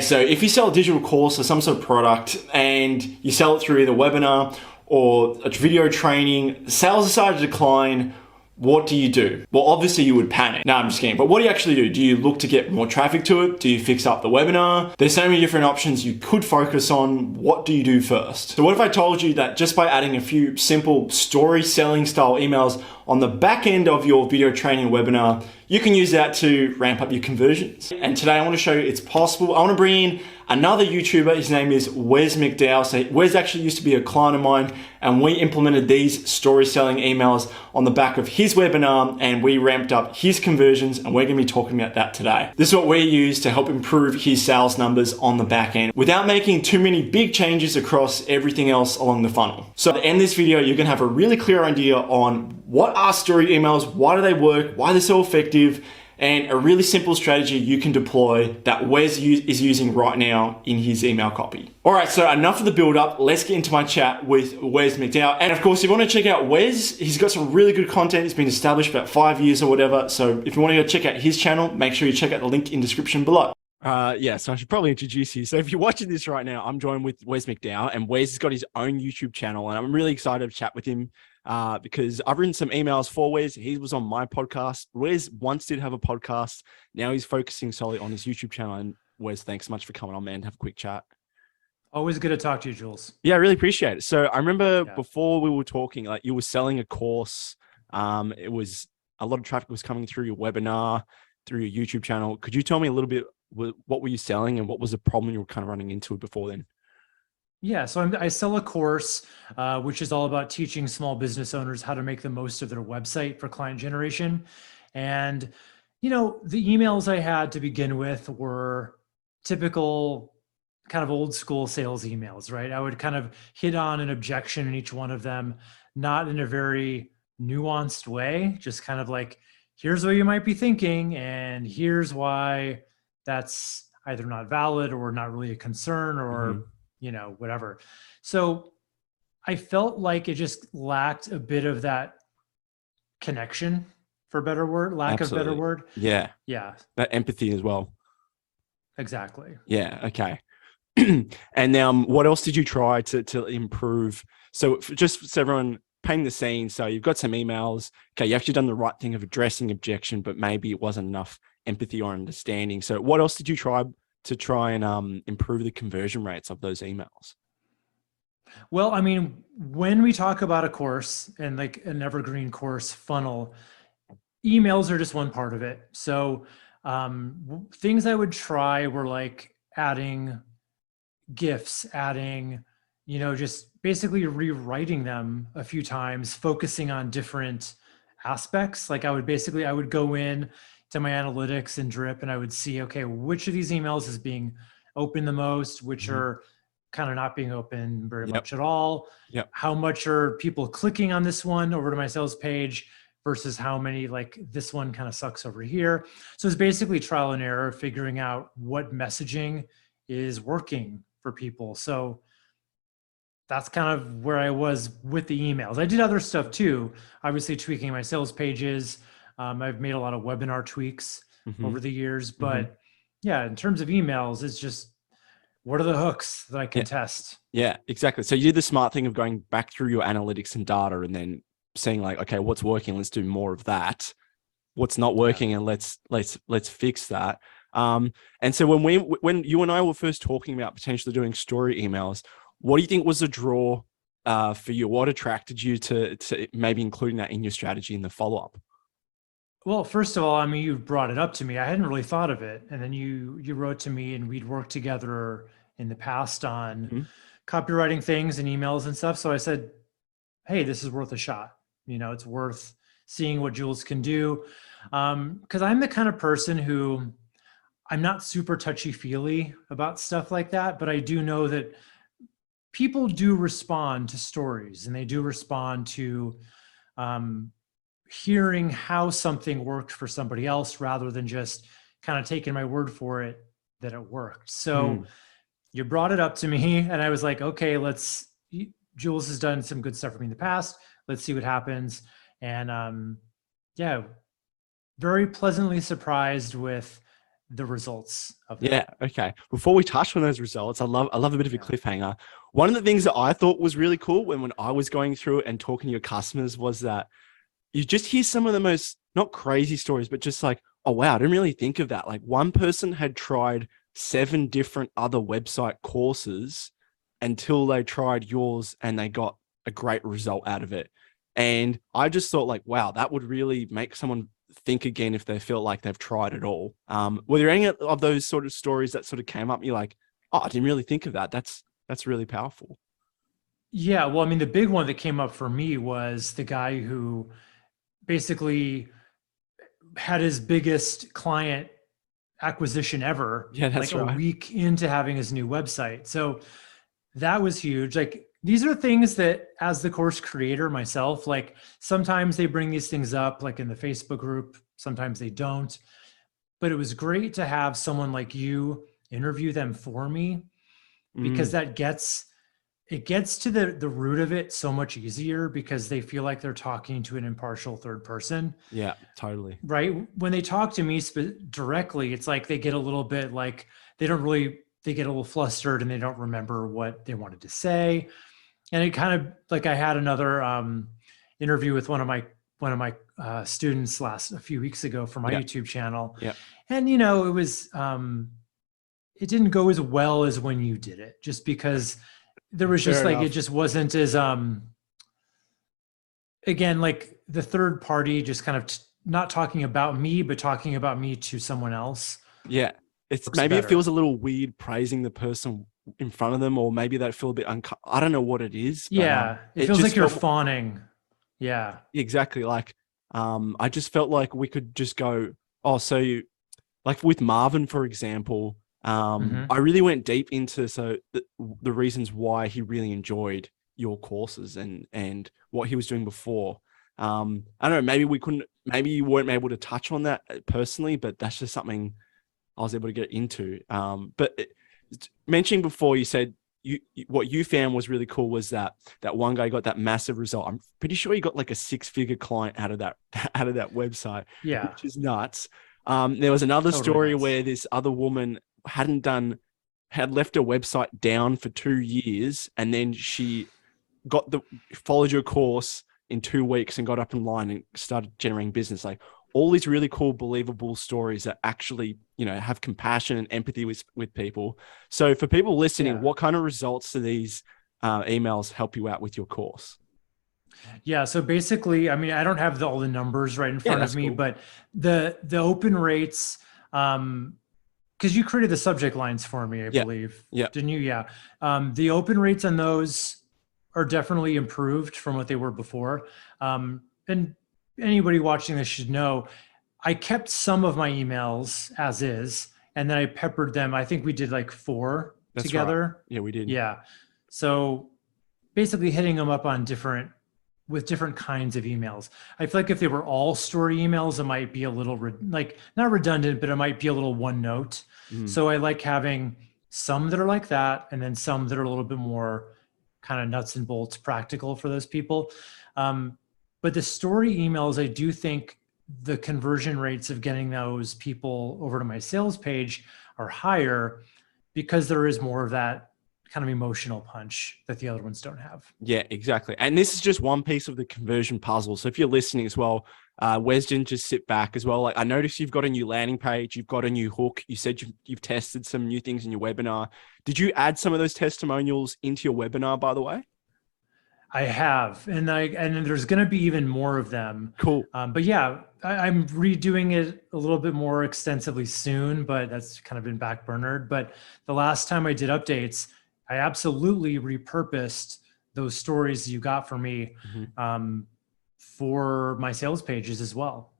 Okay, so if you sell a digital course or some sort of product and you sell it through either webinar or a video training, sales decide to decline, what do you do? Well, obviously you would panic. No, I'm just kidding. But what do you actually do? Do you look to get more traffic to it? Do you fix up the webinar? There's so many different options you could focus on. What do you do first? So what if I told you that just by adding a few simple story selling style emails on the back end of your video training webinar, you can use that to ramp up your conversions. And today I want to show you it's possible. I want to bring in another YouTuber. His name is Wes McDowell. So Wes actually used to be a client of mine, and we implemented these story selling emails on the back of his webinar, and we ramped up his conversions, and we're going to be talking about that today. This is what we use to help improve his sales numbers on the back end without making too many big changes across everything else along the funnel. So at the end of this video, you're going to have a really clear idea on what are story emails, why do they work, why they're so effective, and a really simple strategy you can deploy that Wes is using right now in his email copy. All right, so enough of the build up. Let's get into my chat with Wes McDowell. And of course, if you want to check out Wes, he's got some really good content. He's been established about 5 years or whatever. So if you want to go check out his channel, make sure you check out the link in the description below. Yeah, so I should probably introduce you. So if you're watching this right now, I'm joined with Wes McDowell, and Wes has got his own YouTube channel, and I'm really excited to chat with him because I've written some emails for Wes. He was on my podcast. Wes once did have a podcast. Now he's focusing solely on his YouTube channel. And Wes, thanks so much for coming on, man. Have a quick chat. Always good to talk to you, Jules. Yeah, I really appreciate it. So I remember before we were talking, like you were selling a course. It was a lot of traffic was coming through your webinar, through your YouTube channel. Could you tell me a little bit, what were you selling and what was the problem you were kind of running into before then? Yeah, so I sell a course, which is all about teaching small business owners how to make the most of their website for client generation. And, you know, the emails I had to begin with were typical kind of old school sales emails, right? I would kind of hit on an objection in each one of them, not in a very nuanced way, just kind of like, here's what you might be thinking, and here's why that's either not valid or not really a concern or, you know, whatever. So I felt like it just lacked a bit of that connection, for a better word, lack of better word. Yeah. Yeah. That empathy as well. Exactly. Yeah. Okay. And what else did you try to improve? So just so everyone painting the scene. So you've got some emails. Okay. You actually done the right thing of addressing objection, but maybe it wasn't enough empathy or understanding. So what else did you try and improve the conversion rates of those emails? Well, I mean, when we talk about a course and like an evergreen course funnel, emails are just one part of it. So things I would try were like adding GIFs, adding, you know, just basically rewriting them a few times, focusing on different aspects. Like I would go in to my analytics and drip, and I would see, okay, which of these emails is being opened the most, which are kind of not being open very much at all. How much are people clicking on this one over to my sales page versus how many, like this one kind of sucks over here. So it's basically trial and error, figuring out what messaging is working for people. So that's kind of where I was with the emails. I did other stuff too, obviously tweaking my sales pages. I've made a lot of webinar tweaks over the years, but yeah, in terms of emails, it's just, what are the hooks that I can test? Yeah, exactly. So you did the smart thing of going back through your analytics and data and then saying like, okay, what's working? Let's do more of that. What's not working? And let's fix that. And so when you and I were first talking about potentially doing story emails, what do you think was the draw for you? What attracted you to maybe including that in your strategy in the follow-up? Well, first of all, I mean, you brought it up to me. I hadn't really thought of it. And then you wrote to me, and we'd worked together in the past on copywriting things and emails and stuff. So I said, hey, this is worth a shot. You know, it's worth seeing what Jules can do. Because I'm the kind of person who, I'm not super touchy-feely about stuff like that, but I do know that people do respond to stories, and they do respond to hearing how something worked for somebody else rather than just kind of taking my word for it that it worked. So you brought it up to me, and I was like, okay, Jules has done some good stuff for me in the past. Let's see what happens. And yeah, very pleasantly surprised with the results of Yeah. that. Okay. Before we touch on those results, I love a bit of a Yeah. cliffhanger. One of the things that I thought was really cool when I was going through it and talking to your customers was that you just hear some of the most, not crazy stories, but just like, oh wow, I didn't really think of that. Like one person had tried 7 different other website courses until they tried yours and they got a great result out of it. And I just thought like, wow, that would really make someone think again if they feel like they've tried it all. Were there any of those sort of stories that sort of came up and you're like, oh, I didn't really think of that. That's really powerful. Yeah, well, I mean, the big one that came up for me was the guy who basically had his biggest client acquisition ever, Yeah, like that's a right. week into having his new website. So that was huge. Like these are things that as the course creator myself, like sometimes they bring these things up like in the Facebook group, sometimes they don't. But it was great to have someone like you interview them for me because Mm, that gets it gets to the root of it so much easier because they feel like they're talking to an impartial third person, yeah, totally. right? When they talk to me directly, it's like they get a little bit like they don't really they get a little flustered and they don't remember what they wanted to say. And it kind of like I had another interview with one of my students last a few weeks ago for my Yeah, YouTube channel, yeah. and it was it didn't go as well as when you did it, just because there was just Fair like it enough. just wasn't as again like the third party just kind of not talking about me but talking about me to someone else Yeah. It's works maybe it feels better. a little weird praising the person in front of them, or maybe they feel a bit I don't know what it is, but Yeah, it it feels just like you're felt fawning. Yeah. exactly like I just felt like we could just go, oh, so you like with Marvin, for example, Hmm. I really went deep into the reasons why he really enjoyed your courses and what he was doing before. I don't know, maybe you weren't able to touch on that personally, but that's just something I was able to get into. Mentioning before, you said what you found was really cool was that one guy got that massive result. I'm pretty sure he got like a 6-figure client out of that out of that website, Yeah. which is nuts. There was another Totally story nuts. where this other woman had left her website down for 2 years, and then she followed your course in 2 weeks and got up in line and started generating business. Like all these really cool, believable stories that actually, have compassion and empathy with people. So for people listening, Yeah. what kind of results do these emails help you out with your course? Yeah. So basically, I mean, I don't have all the numbers right in Yeah, front of that's me, cool. but the open rates, because you created the subject lines for me, I Yeah. believe, Yeah. didn't you? Yeah. The open rates on those are definitely improved from what they were before. And anybody watching this should know, I kept some of my emails as is, and then I peppered them. I think we did like 4 That's right. together. Yeah, we did. Yeah. So basically hitting them up on with different kinds of emails. I feel like if they were all story emails, it might be a little like not redundant, but it might be a little one note. Mm. So I like having some that are like that, and then some that are a little bit more kind of nuts and bolts practical for those people. Um, but the story emails, I do think the conversion rates of getting those people over to my sales page are higher because there is more of that kind of emotional punch that the other ones don't have. Yeah, exactly. And this is just one piece of the conversion puzzle. So if you're listening as well, Wes didn't just sit back as well. Like I noticed you've got a new landing page, you've got a new hook. You said you've tested some new things in your webinar. Did you add some of those testimonials into your webinar, by the way? I have, and there's going to be even more of them. Cool. But yeah, I'm redoing it a little bit more extensively soon, but that's kind of been backburnered. But the last time I did updates, I absolutely repurposed those stories you got for me Mhm. for my sales pages as well.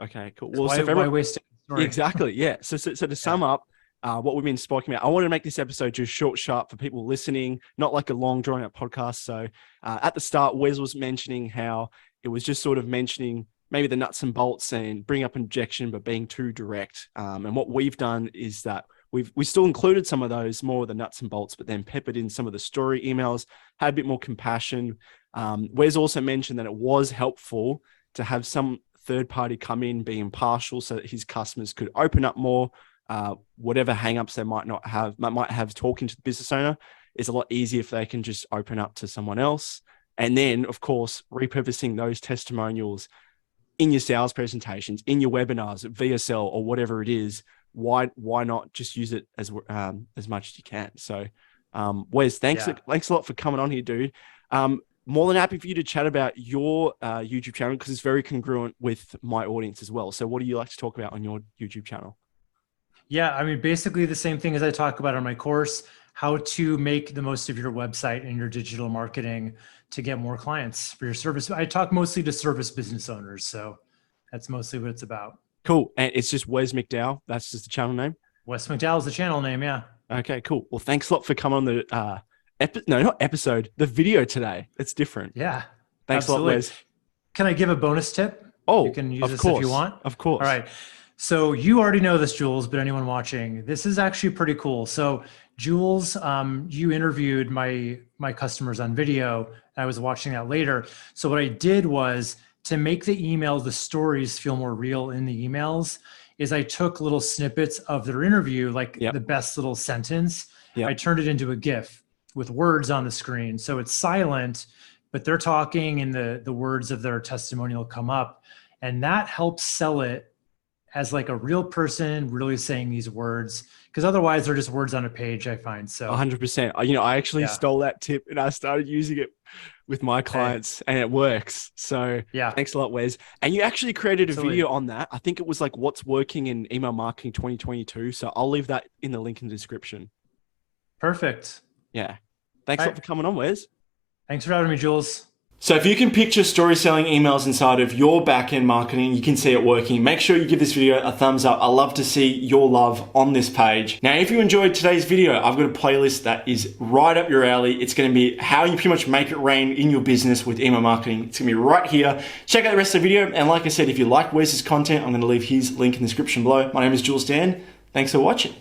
Okay, cool. 'Cause Well, so if why everyone, waste a story? exactly, yeah. So to Yeah. sum up, what we've been speaking about, I want to make this episode just short, sharp for people listening, not like a long, drawn out podcast. So at the start, Wes was mentioning how it was just sort of mentioning maybe the nuts and bolts and bring up objection, but being too direct. And what we've done is that we still included some of those more of the nuts and bolts, but then peppered in some of the story emails, had a bit more compassion. Wes also mentioned that it was helpful to have some third party come in, be impartial so that his customers could open up more, whatever hangups they might have talking to the business owner is a lot easier if they can just open up to someone else. And then, of course, repurposing those testimonials in your sales presentations, in your webinars, VSL, or whatever it is. Why not just use it as much as you can? So, Wes, thanks a lot for coming on here, dude. More than happy for you to chat about your YouTube channel, because it's very congruent with my audience as well. So what do you like to talk about on your YouTube channel? Yeah, I mean, basically the same thing as I talk about on my course, how to make the most of your website and your digital marketing to get more clients for your service. I talk mostly to service business owners. So that's mostly what it's about. Cool. And it's just Wes McDowell. That's just the channel name? Wes McDowell is the channel name, yeah. Okay, cool. Well, thanks a lot for coming on the video today. It's different. Yeah. Thanks a lot, Wes. Can I give a bonus tip? Oh, you can use of this course. if you want. Of course. All right. So you already know this, Jules, but anyone watching, this is actually pretty cool. So Jules, you interviewed my customers on video. I was watching that later. So what I did was, to make the stories feel more real in the emails, is I took little snippets of their interview, like the best little sentence. I turned it into a GIF with words on the screen. So it's silent, but they're talking and the words of their testimonial come up. And that helps sell it as like a real person really saying these words, because otherwise they're just words on a page, I find. So 100%. I actually stole that tip and I started using it with my clients and it works. So thanks a lot, Wes. And you actually created a video on that. I think it was like what's working in email marketing 2022. So I'll leave that in the link in the description. Perfect. Yeah. Thanks a lot for coming on, Wes. Thanks for having me, Jules. So if you can picture story selling emails inside of your back-end marketing, you can see it working. Make sure you give this video a thumbs up. I love to see your love on this page. Now, if you enjoyed today's video, I've got a playlist that is right up your alley. It's going to be how you pretty much make it rain in your business with email marketing. It's going to be right here. Check out the rest of the video. And like I said, if you like Wes's content, I'm going to leave his link in the description below. My name is Jules Dan. Thanks for watching.